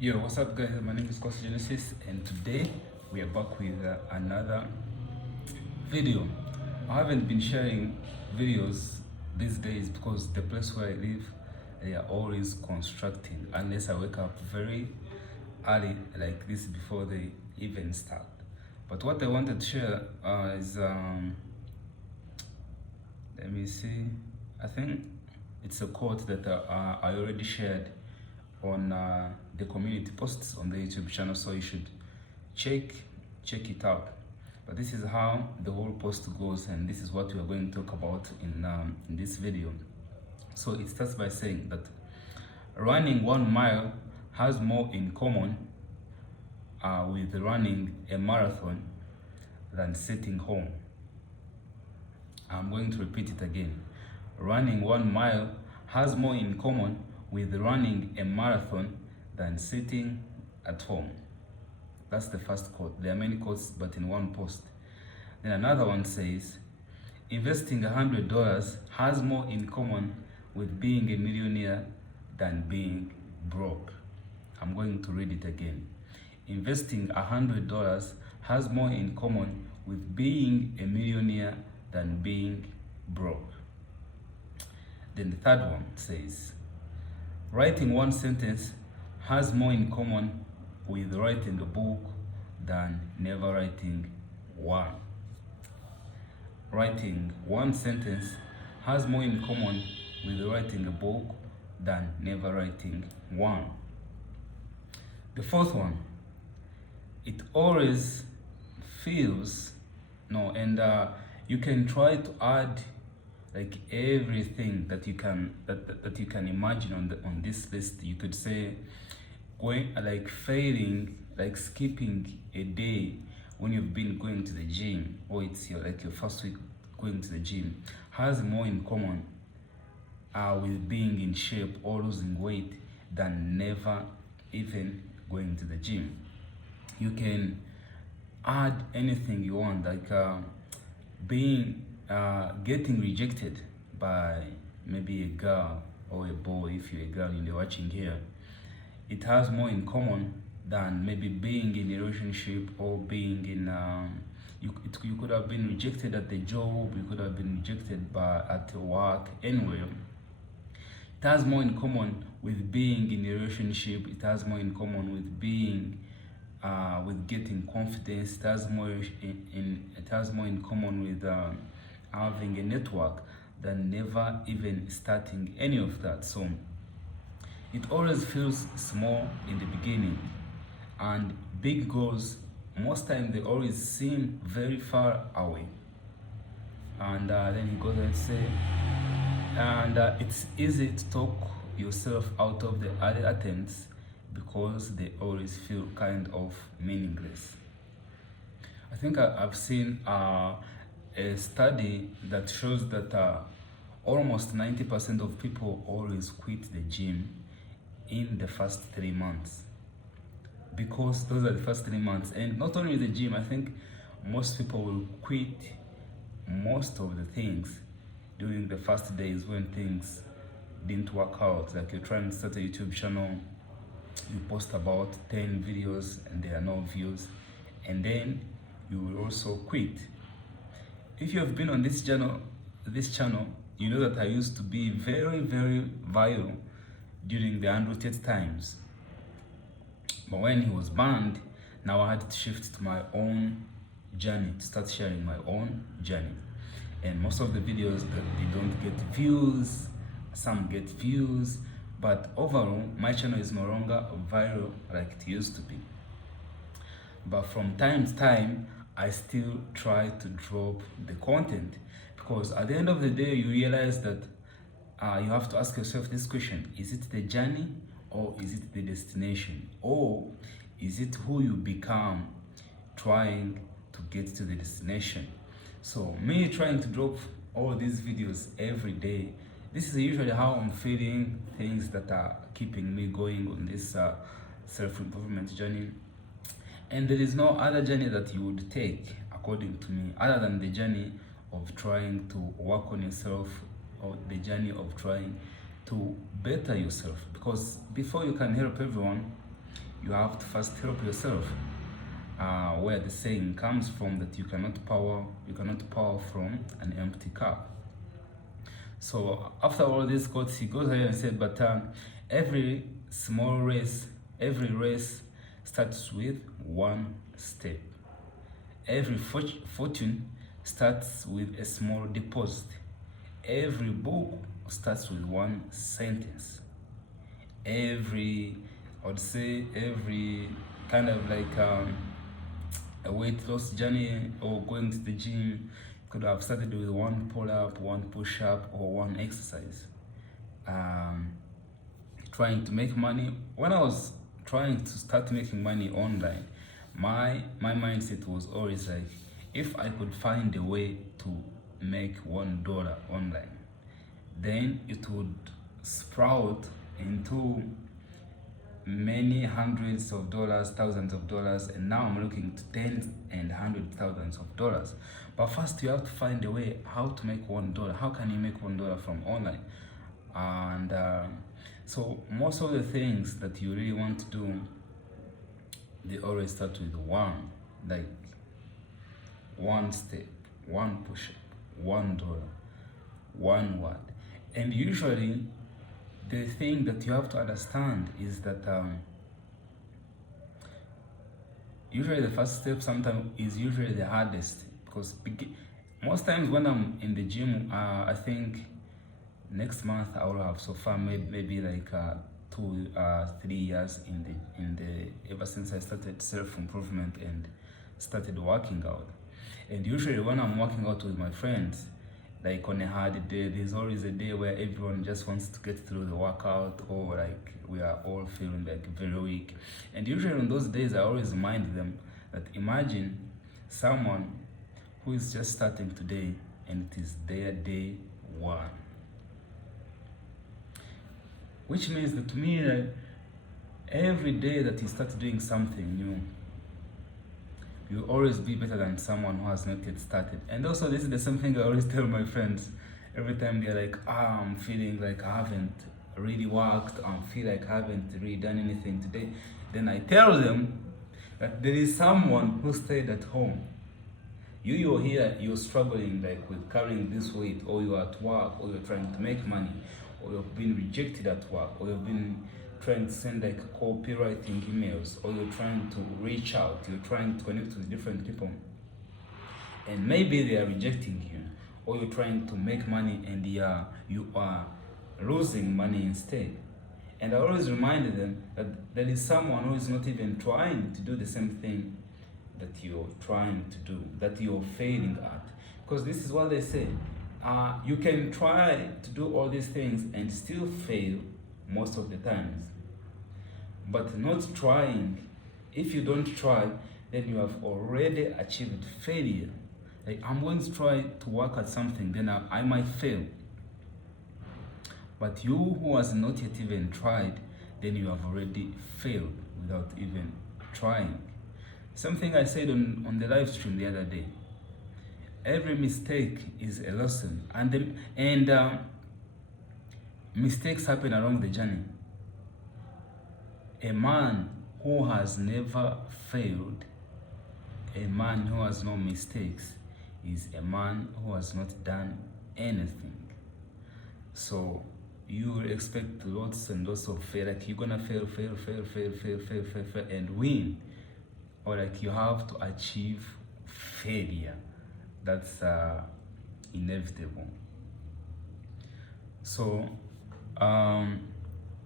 Yo, what's up, guys? My name is Kwasa, and today we are back with another video. I haven't been sharing videos these days because the place where I live, they are always constructing unless I wake up very early like this before they even start. But what I wanted to share is, let me see, I think it's a quote that I already shared on the community posts on the YouTube channel, so you should check it out. But this is how the whole post goes, and this is what we are going to talk about in this video. So it starts by saying that running 1 mile has more in common with running a marathon than sitting home. I'm going to repeat it again. Running 1 mile has more in common with running a marathon than sitting at home. That's the first quote. There are many quotes, but in one post. Then another one says, investing $100 has more in common with being a millionaire than being broke. I'm going to read it again. Investing $100 has more in common with being a millionaire than being broke. Then the third one says, writing one sentence has more in common with writing a book than never writing one. Writing one sentence has more in common with writing a book than never writing one. The fourth one, it always feels, no, and you can try to add like everything that you can that you can imagine on this list. You could say going like failing, like skipping a day when you've been going to the gym, or it's your first week going to the gym, has more in common with being in shape or losing weight than never even going to the gym. You can add anything you want, like getting rejected by maybe a girl or a boy. If you're a girl and you're watching here, it has more in common than maybe being in a relationship or being in you could have been rejected at the job, you could have been rejected at work, anywhere. It has more in common with being in a relationship. It has more in common with being with getting confidence. It has more in common with having a network than never even starting any of that. So it always feels small in the beginning, and big goals most times they always seem very far away. And then he goes and say, and it's easy to talk yourself out of the other attempts because they always feel kind of meaningless. I think I've seen a study that shows that almost 90% of people always quit the gym in the first 3 months, because those are the first 3 months. And not only the gym, I think most people will quit most of the things during the first days when things didn't work out. Like you're trying to start a YouTube channel, you post about 10 videos and there are no views, and then you will also quit. If you have been on this channel, you know that I used to be very viral during the 100th times. But when he was banned, now I had to shift to my own journey, to start sharing my own journey. And most of the videos that they don't get views, some get views, but overall my channel is no longer viral like it used to be. But from time to time, I still try to drop the content, because at the end of the day you realize that you have to ask yourself this question: is it the journey, or is it the destination, or is it who you become trying to get to the destination? So me trying to drop all these videos every day, this is usually how I'm feeling, things that are keeping me going on this self-improvement journey. And there is no other journey that you would take, according to me, other than the journey of trying to work on yourself, or the journey of trying to better yourself. Because before you can help everyone, you have to first help yourself. Where the saying comes from that you cannot pour from an empty cup. So after all this quotes, he goes ahead and said, but every every race starts with one step. Every fortune starts with a small deposit. Every book starts with one sentence. Every kind of like a weight loss journey or going to the gym could have started with one pull-up, one push-up, or one exercise. Trying to make money. When I was trying to start making money online, my mindset was always like, if I could find a way to make $1 online, then it would sprout into many hundreds of dollars, thousands of dollars, and now I'm looking to tens and hundred thousands of dollars. But first you have to find a way how to make $1. How can you make $1 from online? And so most of the things that you really want to do, they always start with one, like one step, one push-up, $1, one word. And usually the thing that you have to understand is that usually the first step sometimes is usually the hardest, because most times when I'm in the gym, I think next month I will have so far maybe like 2-3 years in the ever since I started self-improvement and started working out. And usually when I'm working out with my friends, like on a hard day, there's always a day where everyone just wants to get through the workout, or like we are all feeling like very weak. And usually on those days I always remind them that imagine someone who is just starting today and it is their day one. Which means that to me, like, every day that you start doing something new, you'll always be better than someone who has not yet started. And also, this is the same thing I always tell my friends. Every time they're like, I'm feeling like I haven't really worked, I feel like I haven't really done anything today, then I tell them that there is someone who stayed at home. You're here, you're struggling like with carrying this weight, or you're at work, or you're trying to make money, or you've been rejected at work, or you've been trying to send like copywriting emails, or you're trying to reach out, you're trying to connect with different people, and maybe they are rejecting you, or you're trying to make money and you are losing money instead. And I always remind them that there is someone who is not even trying to do the same thing that you're trying to do, that you're failing at. Because this is what they say, you can try to do all these things and still fail most of the times. But not trying, if you don't try, then you have already achieved failure. Like, I'm going to try to work at something, then I might fail. But you who has not yet even tried, then you have already failed without even trying. Something I said on the live stream the other day. Every mistake is a lesson, and mistakes happen along the journey. A man who has never failed, a man who has no mistakes, is a man who has not done anything. So you will expect lots and lots of fail, like you're gonna fail, and win, or like you have to achieve failure. That's inevitable. So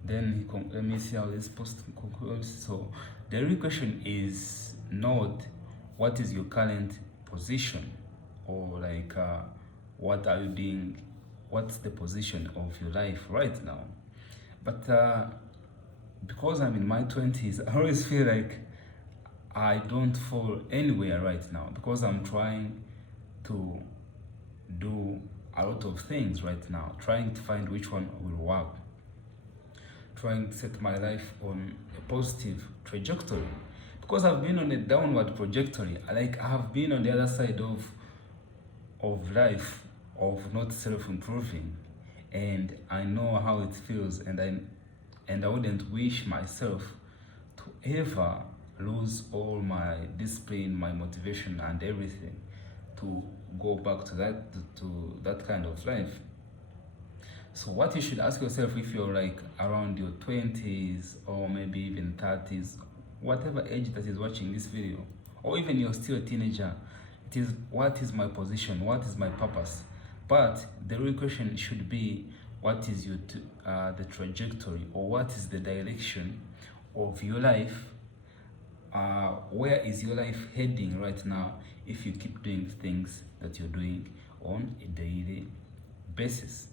then let me see how this post concludes. So the real question is not what is your current position, or like what are you doing, what's the position of your life right now. But because I'm in my 20s, I always feel like I don't fall anywhere right now, because I'm trying to do a lot of things right now, trying to find which one will work, trying to set my life on a positive trajectory, because I've been on a downward trajectory. Like, I have been on the other side of life, of not self-improving, and I know how it feels, and I wouldn't wish myself to to ever lose all my discipline, my motivation, and everything to go back to that kind of life. So what you should ask yourself, if you're like around your 20s or maybe even 30s, whatever age that is watching this video, or even you're still a teenager, it is, what is my position, what is my purpose? But the real question should be, what is your the trajectory, or what is the direction of your life? Where is your life heading right now if you keep doing things that you're doing on a daily basis?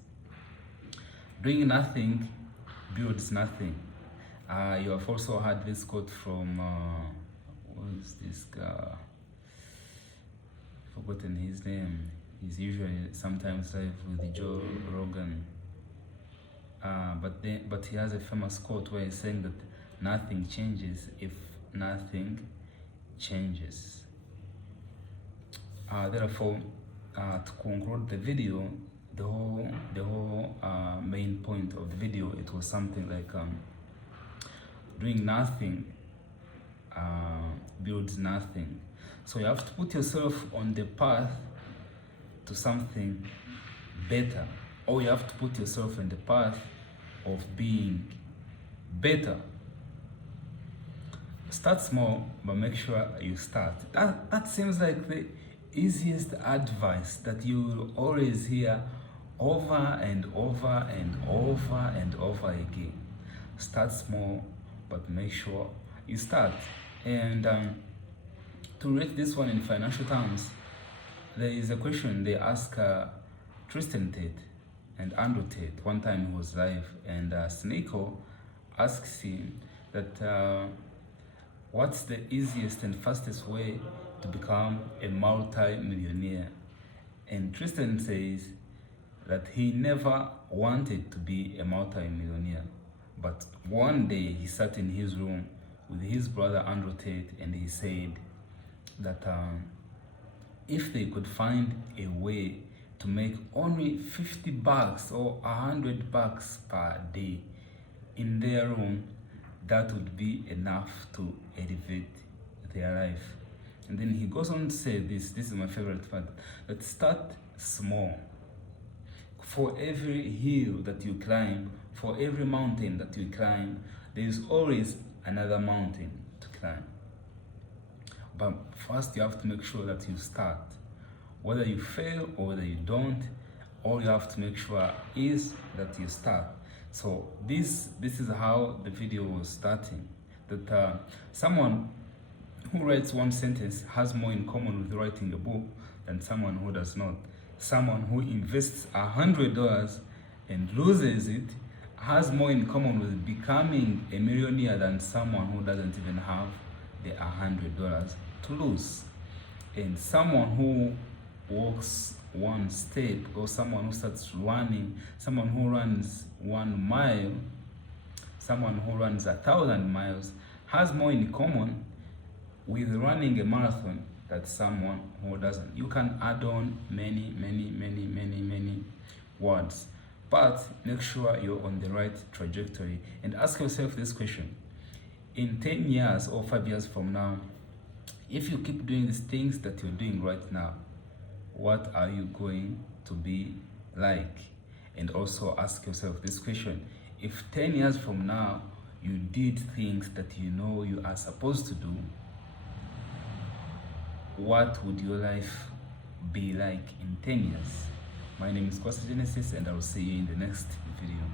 Doing nothing builds nothing. You have also heard this quote from who is this guy? Forgotten his name. He's usually sometimes live with Joe Rogan. But he has a famous quote where he's saying that nothing changes if nothing changes. Therefore, to conclude the video, the whole main point of the video, it was something like doing nothing builds nothing. So you have to put yourself on the path to something better, or you have to put yourself in the path of being better. Start small, but make sure you start. That seems like the easiest advice that you will always hear over and over and over and over again. Start small, but make sure you start. And to rate this one in financial terms, there is a question they ask Tristan Tate and Andrew Tate. One time he was live, and Snako asks him that what's the easiest and fastest way to become a multi-millionaire? And Tristan says that he never wanted to be a multi-millionaire, but one day he sat in his room with his brother Andrew Tate, and he said that if they could find a way to make only $50 or $100 per day in their room, that would be enough to elevate their life. And then he goes on to say this is my favorite part, that start small. For every hill that you climb, for every mountain that you climb, there is always another mountain to climb. But first you have to make sure that you start. Whether you fail or whether you don't, all you have to make sure is that you start. So this is how the video was starting. That someone who writes one sentence has more in common with writing a book than someone who does not. Someone who invests $100 and loses it has more in common with becoming a millionaire than someone who doesn't even have the $100 to lose. And someone who walks one step, or someone who starts running, someone who runs 1 mile, someone who runs 1,000 miles has more in common with running a marathon than someone who doesn't. You can add on many words, but make sure you're on the right trajectory, and ask yourself this question: in 10 years or 5 years from now, if you keep doing these things that you're doing right now, what are you going to be like? And also ask yourself this question: if 10 years from now you did things that you know you are supposed to do, what would your life be like in 10 years? My name is Kwasa, and I will see you in the next video.